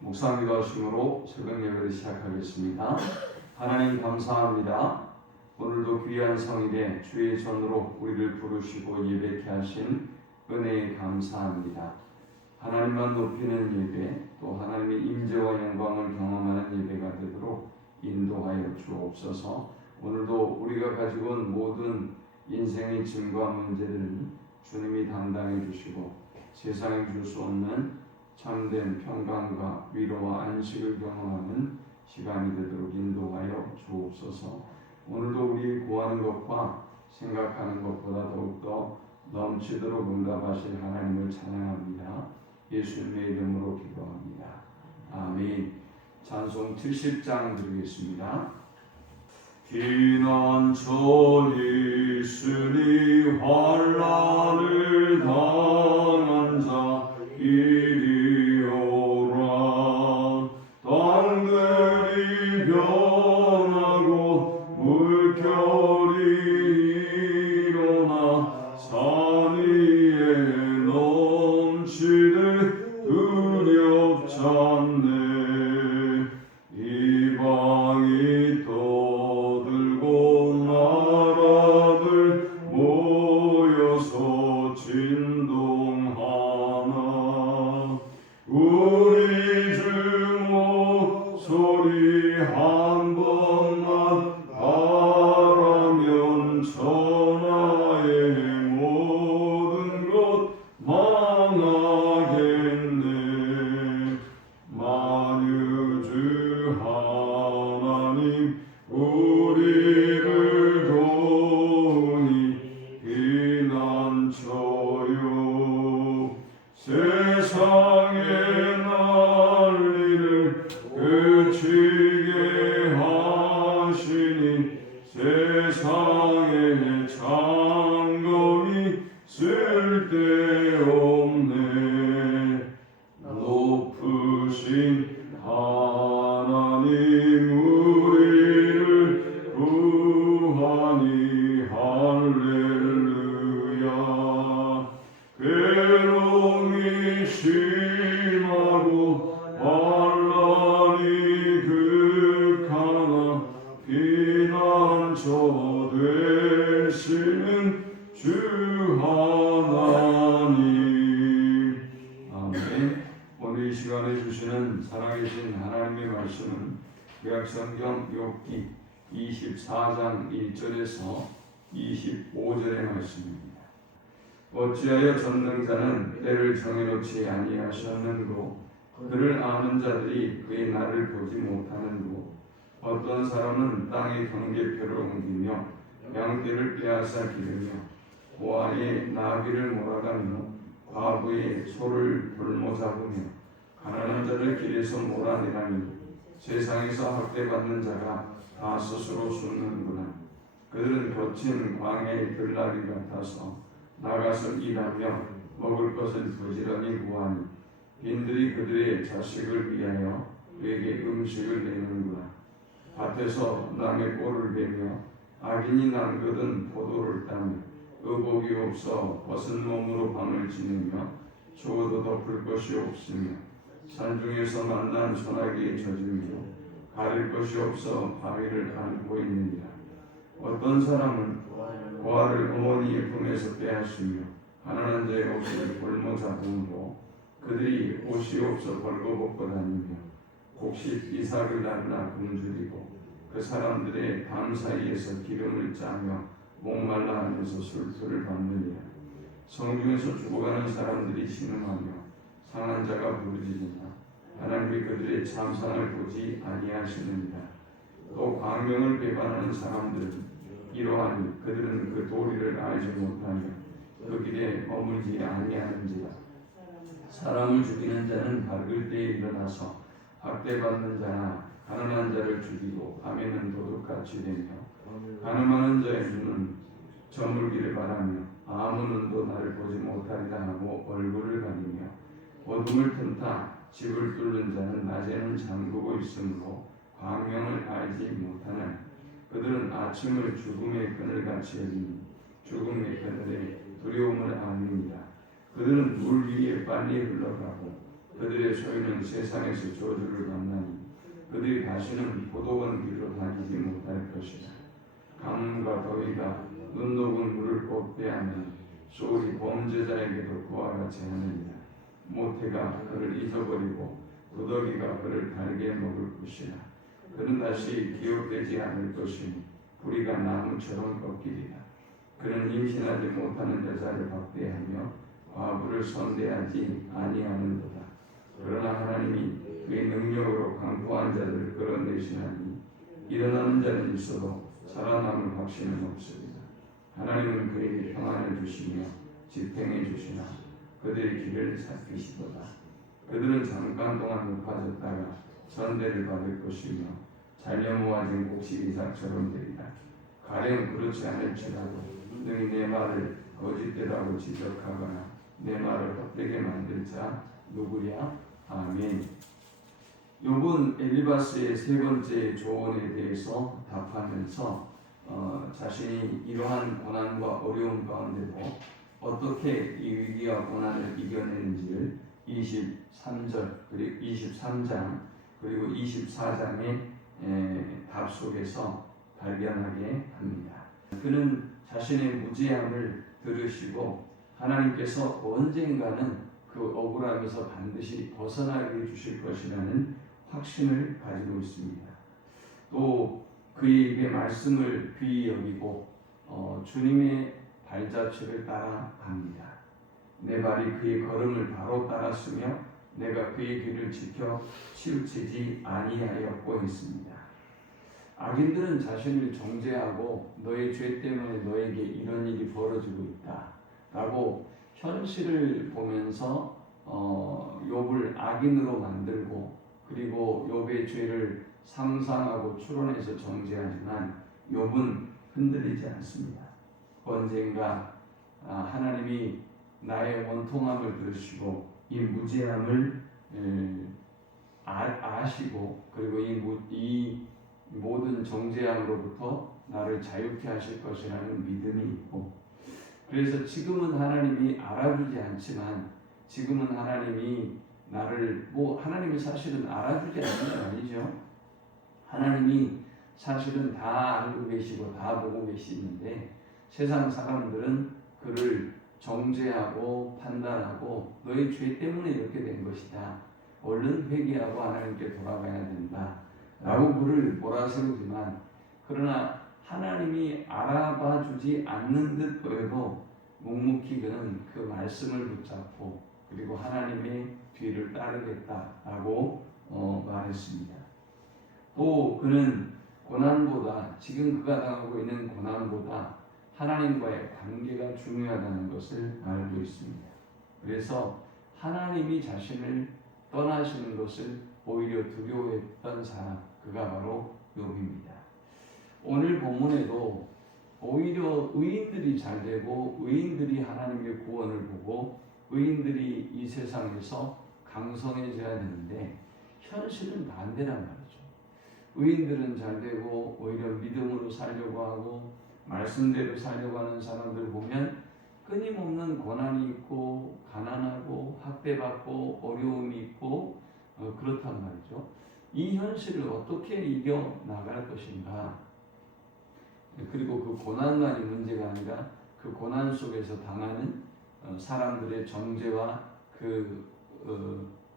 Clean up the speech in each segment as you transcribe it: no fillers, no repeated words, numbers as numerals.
묵상기도 하심으로 새벽 예배를 시작하겠습니다. 하나님 감사합니다. 오늘도 귀한 성일에 주의 전으로 우리를 부르시고 예배케 하신 은혜에 감사합니다. 하나님만 높이는 예배, 또 하나님의 임재와 영광을 경험하는 예배가 되도록 인도하여 주옵소서. 오늘도 우리가 가지고 온 모든 인생의 짐과 문제들을 주님이 담당해 주시고 세상에 줄 수 없는 참된 평강과 위로와 안식을 경험하는 시간이 되도록 인도하여 주옵소서. 오늘도 우리 구하는 것과 생각하는 것보다 더욱더 넘치도록 응답하실 하나님을 찬양합니다. 예수님의 이름으로 기도합니다. 아멘. 찬송 70장 드리겠습니다. 피난처 있으니 환난을 당한 자 이리오라. 땅들이 변하고 물결이 일어나 산 위에 넘치되 두렵지 않네. 이방이 떠들고 나라들 모여서 진동하나. 우리 주 목소리 한 번만 바라면 천하의 모든 것 망하겠네. 만유주 하나님 우리를 도우니 피난처요. 세상의 난리를 그치게 하시니 세상의 장검이 쓸데없네. 높으신 하나님 우리를 구하니 할렐루야. 괴로움이 심하고 환난이 극하나 피난처 되시는 주 하나님. 아멘. 오늘 이 시간에 주시는 살아계신 하나님의 말씀은 구약성경 욥기 24장 1절에서 25절의 말씀입니다. 어찌하여 전능자는 때를 정해놓지 아니하셨는고, 그를 아는 자들이 그의 날을 보지 못하는고, 어떤 사람은 땅의 경계표를 옮기며 양떼를 빼앗아 기르며 고아의 나귀를 몰아가며 과부의 소를 돌모잡으며 가난한 자를 길에서 몰아내라니, 세상에서 학대받는 자가 다 스스로 숨는구나. 그들은 거친 광야의 들나귀 같아서 나가서 일하며 먹을 것을 부지런히 구하니, 빈들이 그들의 자식을 위하여 그에게 음식을 내는구나. 밭에서 남의 꼴을 베며 악인이 남거든 포도를 따며 의복이 없어 벗은 몸으로 방을 지내며 추워도 덮을 것이 없으며 산중에서 만난 소나기에 젖으며 가릴 것이 없어 바위를 안고 있느니라. 어떤 사람은 고아를 어머니의 품에서 빼앗으며 가난한 자의 옷을 볼모잡음으로 그들이 옷이 없어 벌거벗고 다니며 곡식 이삭을 날라 굶주리고 그 사람들의 담 사이에서 기름을 짜며 목말라 앉아서 술수를 받느니라. 성중에서 죽어가는 사람들이 신음하며 상한 자가 부르짖으나 하나님이 그들의 참상을 보지 아니하시느니라. 또 광명을 배반하는 사람들은 이러하니 그들은 그 도리를 알지 못하며 그 길에 머물지 아니하는지라. 사람을 죽이는 자는 밝을 때에 일어나서 학대받는 자나 가난한 자를 죽이고 밤에는 도둑같이 되며 가늠하는 자의 눈은 저물기를 바라며 아무 눈도 나를 보지 못하리라 하고 얼굴을 가리며 어둠을 틈타 집을 뚫는 자는 낮에는 잠그고 있으므로 광명을 알지 못하나니, 그들은 아침을 죽음의 그늘같이 여기니 죽음의 그늘에 두려움을 아느니라. 그들은 물 위에 빨리 흘러가고 그들의 소유는 세상에서 저주를 받나니 그들이 다시는 포도원 길로 다니지 못할 것이라. 가뭄과 더위가 눈 녹은 물을 뽑대하면 소울이 범죄자에게도 그와 같이 하느니라. 모태가 그를 잊어버리고 도더기가 그를 달게 먹을 것이라. 그는 다시 기억되지 않을 것이니 뿌리가 나무처럼 꺾이리라. 그는 임신하지 못하는 여자를 박대하며 과부를 선대하지 아니하는도다. 그러나 하나님이 그의 능력으로 강포한 자들을 끌어내시나니 일어나는 자는 있어도 살아남을 확신은 없습니다. 하나님은 그에게 평안을 주시며 집행해 주시나 그들의 길을 살피시도다. 그들은 잠깐 동안 높아졌다가 선대를 받을 것이며 잘려 모아진 곡식 이삭처럼 되리라. 가령 그렇지 않을지라도 능히 내 말을 거짓되라고 지적하거나 내 말을 헛되게 만들 자 누구랴? 아멘. 욥은 엘리바스의 세 번째 조언에 대해서 답하면서 자신이 이러한 고난과 어려움 가운데도 어떻게 이 위기와 고난을 이겨내는지를 23절 그리고 23장 그리고 24장의 답 속에서 발견하게 합니다. 그는 자신의 무지함을 들으시고 하나님께서 언젠가는 그 억울함에서 반드시 벗어나게 해주실 것이라는 확신을 가지고 있습니다. 또 그의 입의 말씀을 귀히 여기고 주님의 발자취를 따라갑니다. 내 발이 그의 걸음을 바로 따랐으며 내가 그의 길을 지켜 치우치지 아니하였고 했습니다. 악인들은 자신을 정죄하고 너의 죄 때문에 너에게 이런 일이 벌어지고 있다 라고 현실을 보면서 욥을 악인으로 만들고 그리고 욥의 죄를 상상하고 추론해서 정죄하지만 욥은 흔들리지 않습니다. 언젠가 하나님이 나의 원통함을 들으시고 이 무지함을 아시고 그리고 이 모든 정죄함으로부터 나를 자유케 하실 것이라는 믿음이 있고, 그래서 지금은 하나님이 알아주지 않지만 지금은 하나님이 나를 하나님이 사실은 알아주지 않는 건 아니죠. 하나님이 사실은 다 알고 계시고 다 보고 계시는데 세상 사람들은 그를 정죄하고 판단하고 너의 죄 때문에 이렇게 된 것이다. 얼른 회개하고 하나님께 돌아가야 된다. 라고 그를 몰아세우지만 그러나 하나님이 알아봐 주지 않는 듯 보여도 묵묵히 그는 그 말씀을 붙잡고 그리고 하나님의 뒤를 따르겠다라고 말했습니다. 또 그는 고난보다 지금 그가 당하고 있는 고난보다 하나님과의 관계가 중요하다는 것을 알고 있습니다. 그래서 하나님이 자신을 떠나시는 것을 오히려 두려워했던 사람, 그가 바로 욥입니다. 오늘 본문에도 오히려 의인들이 잘 되고 의인들이 하나님의 구원을 보고 의인들이 이 세상에서 강성해져야 되는데 현실은 반대란 말이죠. 의인들은 잘 되고 오히려 믿음으로 살려고 하고 말씀대로 살려고 하는 사람들 보면 끊임없는 고난이 있고 가난하고 학대받고 어려움이 있고 그렇단 말이죠. 이 현실을 어떻게 이겨나갈 것인가. 그리고 그 고난만이 문제가 아니라 그 고난 속에서 당하는 사람들의 정죄와 그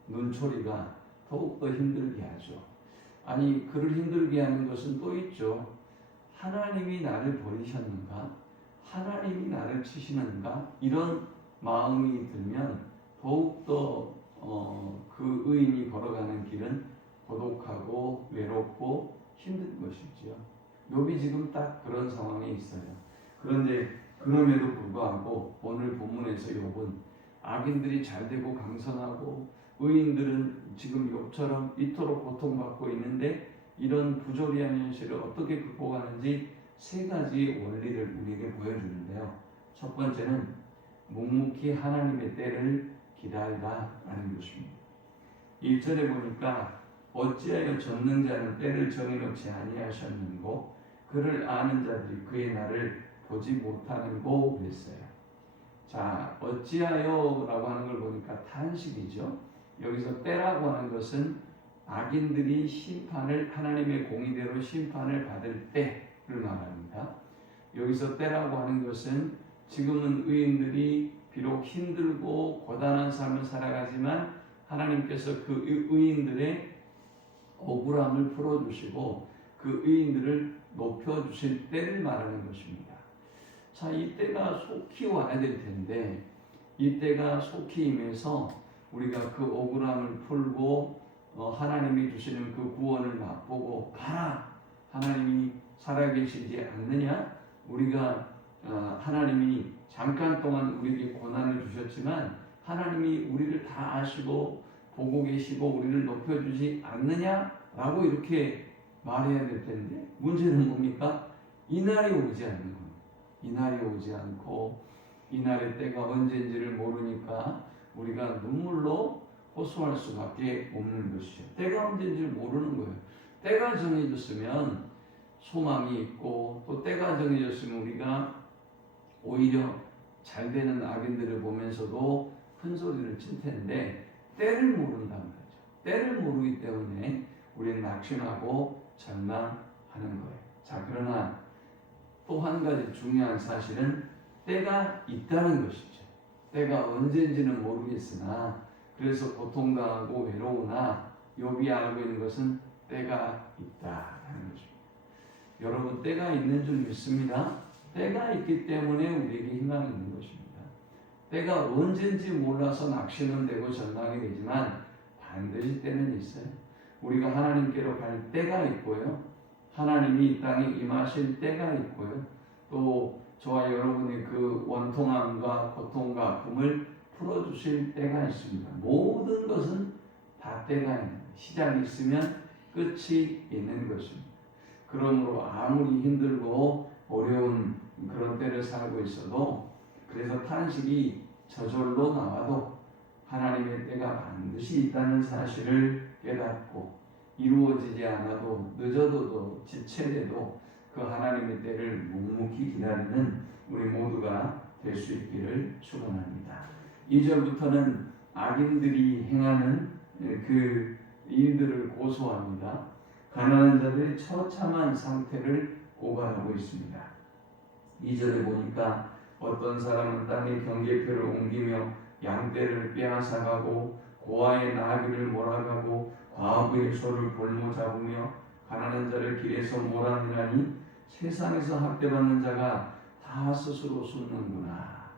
눈초리가 더욱더 힘들게 하죠. 아니 그를 힘들게 하는 것은 또 있죠. 하나님이 나를 버리셨는가? 하나님이 나를 치시는가? 이런 마음이 들면 더욱더 그 의인이 걸어가는 길은 고독하고 외롭고 힘든 것이지요. 욥이 지금 딱 그런 상황에 있어요. 그런데 그럼에도 불구하고 오늘 본문에서 욥은 악인들이 잘되고 강선하고 의인들은 지금 욥처럼 이토록 고통받고 있는데 이런 부조리한 현실을 어떻게 극복하는지 세 가지 원리를 우리에게 보여주는데요. 첫 번째는 묵묵히 하나님의 때를 기다리라라는 것입니다. 1절에 보니까 어찌하여 전능자는 때를 정해놓지 아니하셨는고 그를 아는 자들이 그의 날을 보지 못하는고 그랬어요. 자, 어찌하여 라고 하는 걸 보니까 탄식이죠. 여기서 때라고 하는 것은 악인들이 심판을 하나님의 공의대로 심판을 받을 때를 말합니다. 여기서 때라고 하는 것은 지금은 의인들이 비록 힘들고 고단한 삶을 살아가지만 하나님께서 그 의인들의 억울함을 풀어주시고 그 의인들을 높여주실 때를 말하는 것입니다. 자, 이때가 속히 와야 될 텐데 이때가 속히 임해서 우리가 그 억울함을 풀고 하나님이 주시는 그 구원을 맛보고 봐라, 하나님이 살아계시지 않느냐? 우리가 하나님이 잠깐 동안 우리에게 고난을 주셨지만 하나님이 우리를 다 아시고 보고 계시고 우리를 높여주지 않느냐라고 이렇게 말해야 될 텐데 문제는 뭡니까? 이날이 오지 않는 겁니다. 이날이 오지 않고 이날의 때가 언제인지를 모르니까 우리가 눈물로 호소할 수밖에 없는 것이죠. 때가 언제인지를 모르는 거예요. 때가 정해졌으면 소망이 있고 또 때가 정해졌으면 우리가 오히려 잘 되는 악인들을 보면서도 큰 소리를 칠 텐데 때를 모른단 말이죠. 때를 모르기 때문에 우리는 낙심하고 절망하는 거예요. 자, 그러나 또 한 가지 중요한 사실은 때가 있다는 것이죠. 때가 언제인지는 모르겠으나 그래서 고통당하고 외로우나 욥이 알고 있는 것은 때가 있다는 것입니다. 여러분, 때가 있는 줄 믿습니다. 때가 있기 때문에 우리에게 희망이 있는 것입니다. 때가 언제인지 몰라서 낙심은 되고 절망이 되지만 반드시 때는 있어요. 우리가 하나님께로 갈 때가 있고요. 하나님이 이 땅에 임하실 때가 있고요. 또 저와 여러분의 그 원통함과 고통과 아픔을 풀어주실 때가 있습니다. 모든 것은 다 때가 있는, 시작이 있으면 끝이 있는 것입니다. 그러므로 아무리 힘들고 어려운 그런 때를 살고 있어도 그래서 탄식이 저절로 나와도 하나님의 때가 반드시 있다는 사실을 깨닫고 이루어지지 않아도 늦어도 지체돼도 그 하나님의 때를 묵묵히 기다리는 우리 모두가 될 수 있기를 축원합니다. 2절부터는 악인들이 행하는 그 일들을 고소합니다. 가난한 자들의 처참한 상태를 고발하고 있습니다. 2절에 보니까 어떤 사람은 땅의 경계표를 옮기며 양떼를 빼앗아가고 고아의 나귀를 몰아가고 과부의 소를 볼모 잡으며 가난한 자를 길에서 몰아내라니 세상에서 학대받는 자가 다 스스로 숨는구나.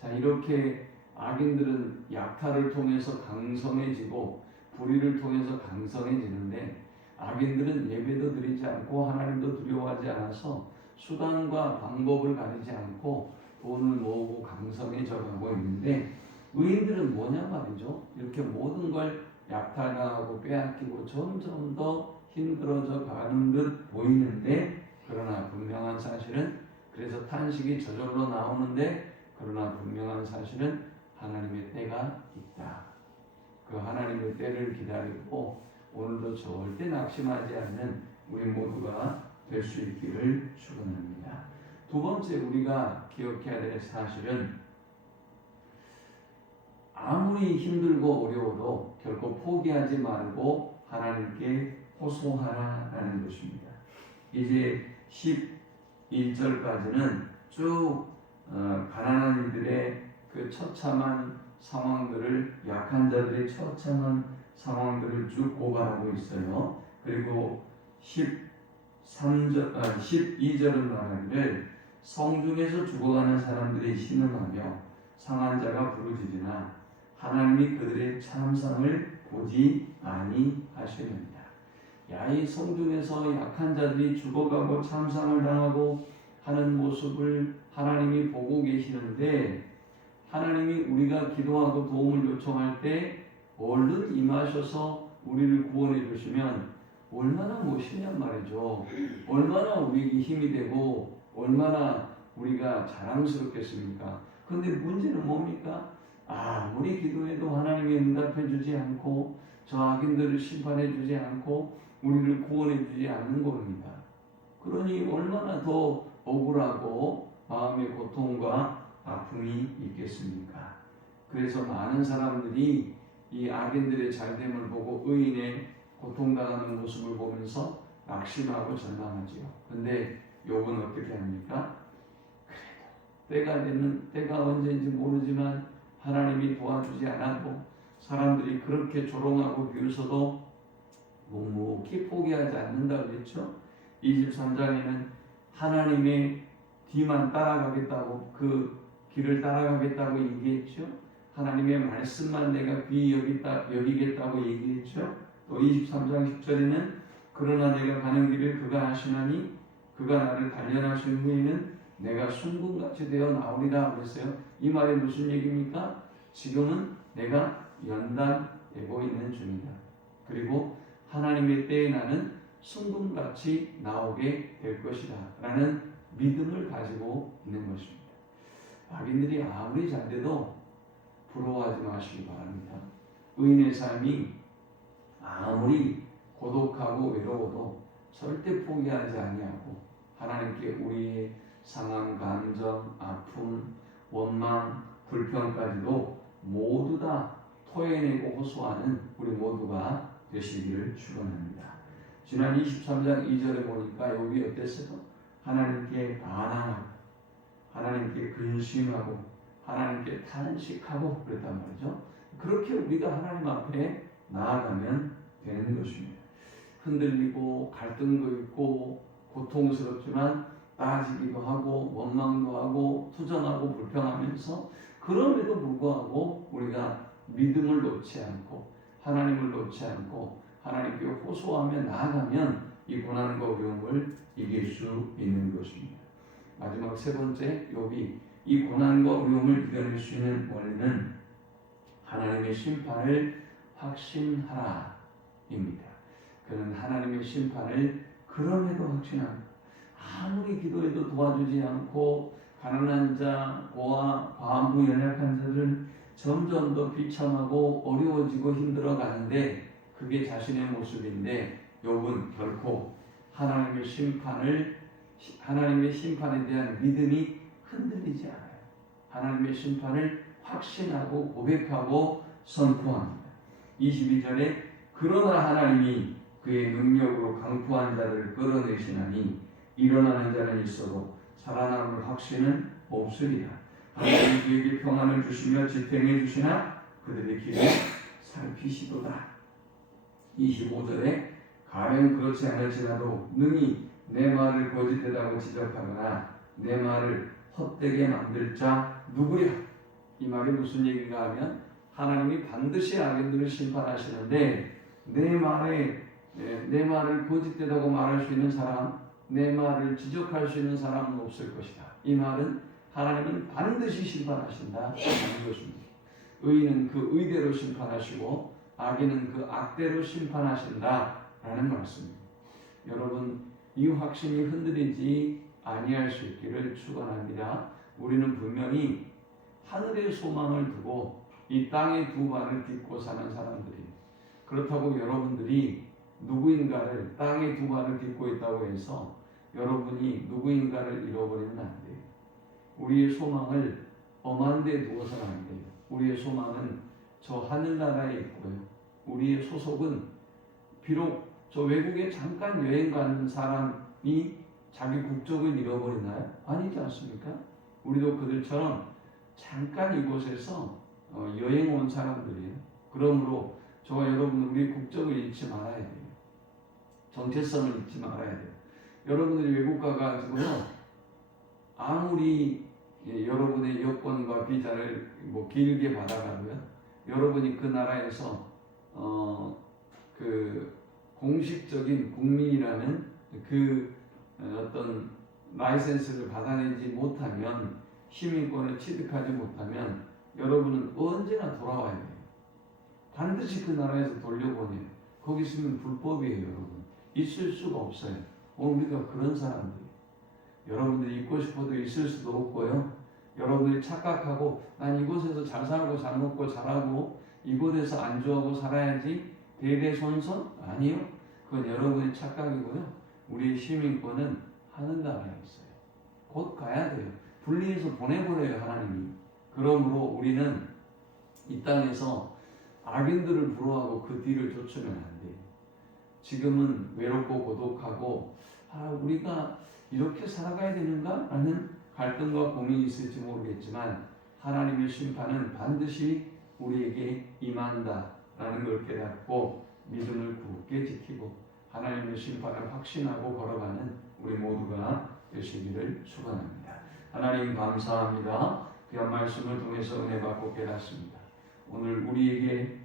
자, 이렇게 악인들은 약탈을 통해서 강성해지고 불의를 통해서 강성해지는데 악인들은 예배도 드리지 않고 하나님도 두려워하지 않아서 수단과 방법을 가리지 않고 돈을 모으고 강성해져 가고 있는데 의인들은 뭐냐 말이죠. 이렇게 모든 걸 약탈당하고 빼앗기고 점점 더 힘들어져 가는 듯 보이는데 그러나 분명한 사실은 그래서 탄식이 저절로 나오는데 그러나 분명한 사실은 하나님의 때가 있다. 그 하나님의 때를 기다리고 오늘도 절대 낙심하지 않는 우리 모두가 될 수 있기를 축원합니다. 두 번째 우리가 기억해야 될 사실은 아무리 힘들고 어려워도 결코 포기하지 말고 하나님께 호소하라라는 것입니다. 이제 11절까지는 쭉 가난한 이들의 그 처참한 상황들을 약한 자들의 처참한 상황들을 쭉 고발하고 있어요. 그리고 12절은 말하기를 성중에서 죽어가는 사람들이 신음하며 상한 자가 부르짖으나 하나님이 그들의 참상을 보지 아니하시느니라. 야, 이 성중에서 약한 자들이 죽어가고 참상을 당하고 하는 모습을 하나님이 보고 계시는데 하나님이 우리가 기도하고 도움을 요청할 때 얼른 임하셔서 우리를 구원해 주시면 얼마나 멋있냔 말이죠. 얼마나 우리에게 힘이 되고 얼마나 우리가 자랑스럽겠습니까? 그런데 문제는 뭡니까? 아무리 기도해도 하나님이 응답해 주지 않고 저 악인들을 심판해 주지 않고 우리를 구원해 주지 않는 겁니다. 그러니 얼마나 더 억울하고 마음의 고통과 아픔이 있겠습니까? 그래서 많은 사람들이 이 악인들의 잘됨을 보고 의인의 고통당하는 모습을 보면서 낙심하고 절망하지요. 근데 욥은 어떻게 합니까? 때가 언제인지 모르지만 하나님이 도와주지 않아도 사람들이 그렇게 조롱하고 비웃어도 묵묵히 포기하지 않는다고 했죠. 23장에는 하나님의 뒤만 따라가겠다고, 그 길을 따라가겠다고 얘기했죠. 하나님의 말씀만 내가 귀히 여기겠다고 얘기했죠. 또 23장 10절에는 그러나 내가 가는 길을 그가 아시나니 그가 나를 단련하신 후에는 내가 순금같이 되어 나오리라 그랬어요. 이 말이 무슨 얘기입니까? 지금은 내가 연단되고 있는 중이다. 그리고 하나님의 때에 나는 순금같이 나오게 될 것이다 라는 믿음을 가지고 있는 것입니다. 악인들이 아무리 잘돼도 부러워하지 마시기 바랍니다. 의인의 삶이 아무리 고독하고 외로워도 절대 포기하지 아니하고 하나님께 우리의 상황, 감정, 아픔, 원망, 불평까지도 모두 다 토해내고 호소하는 우리 모두가 되시기를 축원합니다. 지난 23장 2절에 보니까 욥이 어땠어요? 하나님께 반항하고 하나님께 근심하고 하나님께 탄식하고 그랬단 말이죠. 그렇게 우리가 하나님 앞에 나아가면 되는 것입니다. 흔들리고 갈등도 있고 고통스럽지만 따지기도 하고 원망도 하고 투정하고 불평하면서 그럼에도 불구하고 우리가 믿음을 놓지 않고 하나님을 놓지 않고 하나님께 호소하며 나아가면 이 고난과 어려움을 이길 수 있는 것입니다. 마지막 세 번째, 욥이 이 고난과 어려움을 이겨낼 수 있는 원리는 하나님의 심판을 확신하라 입니다. 그는 하나님의 심판을 그럼에도 확신합니다. 아무리 기도해도 도와주지 않고 가난한 자, 고아, 과부, 연약한 자들은 점점 더 비참하고 어려워지고 힘들어가는데 그게 자신의 모습인데 욥은 결코 하나님의 심판에 대한 믿음이 흔들리지 않아요. 하나님의 심판을 확신하고 고백하고 선포합니다. 22절에 그러나 하나님이 그의 능력으로 강포한 자를 끌어내시나니 일어나는 자는 있어도 살아남을 확신은 없으리라. 하나님이 그에게 평안을 주시며 지탱해 주시나 그들의 길을 살피시도다. 25절에 가령 그렇지 않을지라도 능히 내 말을 거짓되다고 지적하거나 내 말을 헛되게 만들 자 누구랴. 이 말이 무슨 얘기인가 하면 하나님이 반드시 악인들을 심판하시는데 내 말을 거짓되다고 말할 수 있는 사람, 내 말을 지적할 수 있는 사람은 없을 것이다. 이 말은 하나님은 반드시 심판하신다 하는 것입니다. 의인은 그 의대로 심판하시고 악인은 그 악대로 심판하신다 라는 말씀입니다. 여러분, 이 확신이 흔들리지 아니할 수 있기를 축원합니다. 우리는 분명히 하늘의 소망을 두고 이 땅의 두 발을 딛고 사는 사람들이에요. 그렇다고 여러분들이 누구인가를 땅의 두 발을 딛고 있다고 해서 여러분이 누구인가를 잃어버리면 안 돼요. 우리의 소망을 엄한 데 두어서는 안 돼요. 우리의 소망은 저 하늘나라에 있고요. 우리의 소속은 비록 저 외국에 잠깐 여행 가는 사람이 자기 국적을 잃어버리나요? 아니지 않습니까? 우리도 그들처럼 잠깐 이곳에서 여행 온 사람들이에요. 그러므로 저와 여러분은 우리 국적을 잃지 말아야 돼요. 정체성을 잃지 말아야 돼요. 여러분들이 외국 가가지고요, 아무리 여러분의 여권과 비자를 길게 받아가고요, 여러분이 그 나라에서 그 공식적인 국민이라는 그 어떤 라이센스를 받아내지 못하면, 시민권을 취득하지 못하면 여러분은 언제나 돌아와야 돼요. 반드시 그 나라에서 돌려보내요. 거기 있으면 불법이에요. 여러분, 있을 수가 없어요. 우리가 그런 사람들이에요. 여러분들이 있고 싶어도 있을 수도 없고요. 여러분들이 착각하고 난 이곳에서 잘 살고 잘 먹고 잘하고 이곳에서 안주하고 살아야지 대대손손? 아니요. 그건 여러분의 착각이고요. 우리의 시민권은 하늘나라에 있어요. 곧 가야 돼요. 분리해서 보내버려요, 하나님이. 그러므로 우리는 이 땅에서 악인들을 부러워하고 그 뒤를 쫓으면 안 돼요. 지금은 외롭고 고독하고 우리가 이렇게 살아가야 되는가? 라는 갈등과 고민이 있을지 모르겠지만 하나님의 심판은 반드시 우리에게 임한다라는 걸 깨닫고 믿음을 굳게 지키고 하나님의 심판을 확신하고 걸어가는 우리 모두가 되시기를 축원합니다. 하나님 감사합니다. 귀한 말씀을 통해서 은혜 받고 깨닫습니다. 오늘 우리에게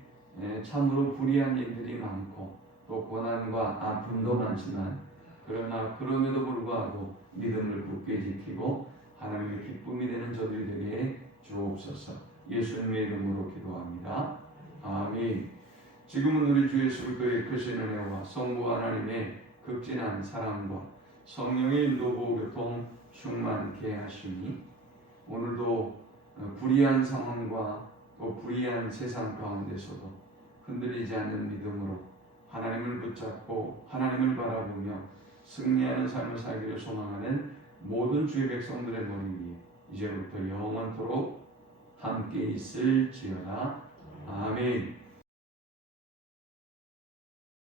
참으로 불의한 일들이 많고 또 고난과 아픔도 많지만 그러나 그럼에도 불구하고 믿음을 굳게 지키고 하나님의 기쁨이 되는 저들이 되게 주옵소서. 예수님의 이름으로 기도합니다. 아멘. 지금은 우리 주 예수 그리스도의 크신 은혜와 성부 하나님의 극진한 사랑과 성령의 인도보 교통 충만케 하시니 오늘도 불의한 상황과 또 불의한 세상 가운데서도 흔들리지 않는 믿음으로 하나님을 붙잡고 하나님을 바라보며 승리하는 삶을 살기를 소망하는 모든 주의 백성들의 머리 위에 이제부터 영원토록 함께 있을지어다. 아멘.